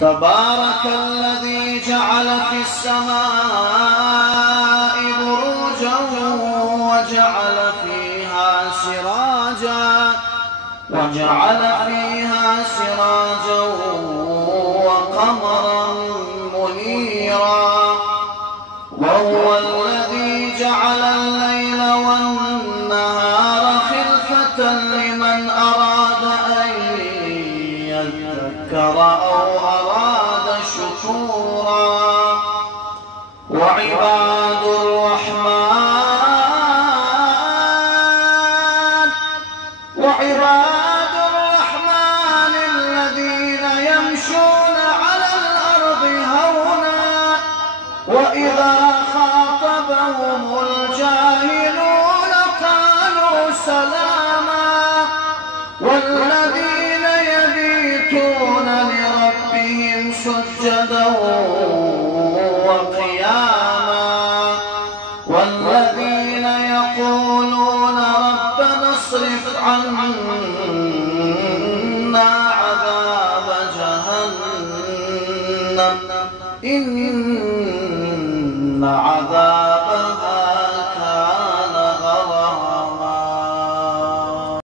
تبارك الذي جعل في السماء بروجا وجعل فيها سراجا وقمرا منيرا وهو الذي جعل الليل والنهار خلفة لمن أراد أن يذكر أو أراد شكورا وعباد الرحمن الذين يمشون على الأرض هونا وإذا خاطبهم الجاهلون قالوا سلاما والذين يبيتون لربهم سجدا وقياما والذين يقولون ربنا اصرف عنا عذاب جهنم إن عذاب